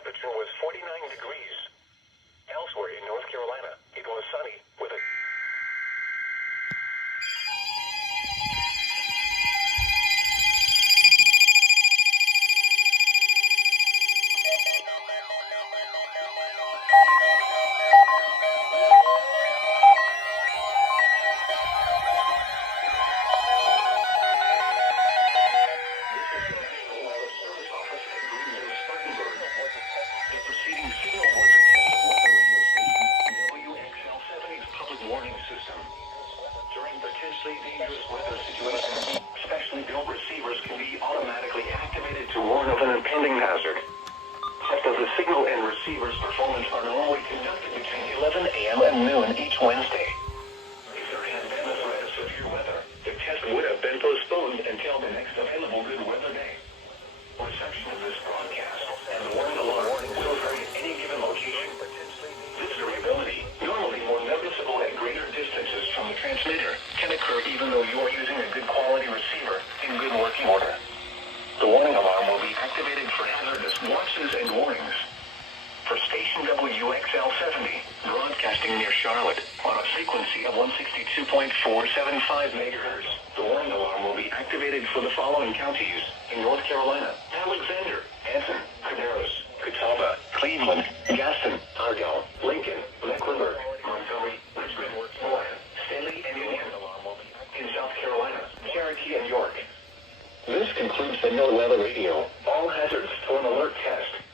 temperature was 49 degrees. Elsewhere in North Carolina, it was sunny with a WXL70's public warning system. During potentially dangerous weather situations, specially built receivers can be automatically activated to warn of an impending hazard. Tests of the signal and receiver's performance are normally conducted between 11 a.m. and noon each Wednesday. If there had been a threat of severe weather, the test would have been postponed until the next available good weather day. Reception of this broadcast and the warning alarm will vary at any given location. This variability, normally more noticeable at greater distances from the transmitter, can occur even though you are using a good quality receiver in good working order. The warning alarm will be activated for hazardous nuances and warnings. For station WXL70, broadcasting near Charlotte on a frequency of 162.475 MHz, the warning alarm will be activated for the following counties in North Carolina: Alexander, Anson, Caneros, Catawba, Cleveland, Gaston, Argyle, Lincoln, Mecklenburg, Montgomery, Richmond, Warren, Stanley, and Indiana. Alarm will be in South Carolina, Cherokee, and York. This concludes the No Weather Radio All Hazards to an Alert test.